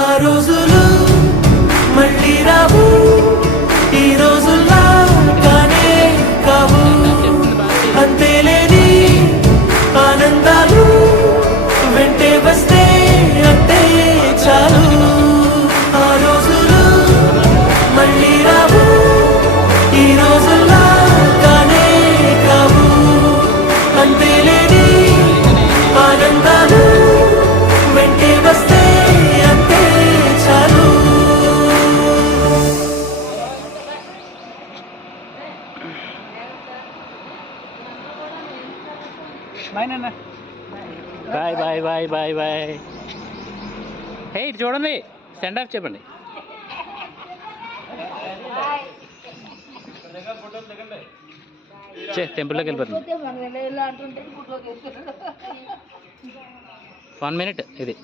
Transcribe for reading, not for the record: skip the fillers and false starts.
ఆ రోజులు మళ్ళీ రావు, ఈ రోజుల్లా కానే కావు. అంతేలేని ఆనందాలు వెంటే వస్తే అంటే చాలు. ఆ రోజులు మళ్ళీ రావు, ఈ రోజుల్లా కానే కావు. అంతేలేని ఆనందాలు వెంటే వస్తే అంటే చాలు. Bye bye bye bye bye. హే ఇటు చూడండి, సెండ్ ఆఫ్ చెప్పండి. టెంపుల్లోకి వెళ్ళిపోతుంది. 1 minute ఇది.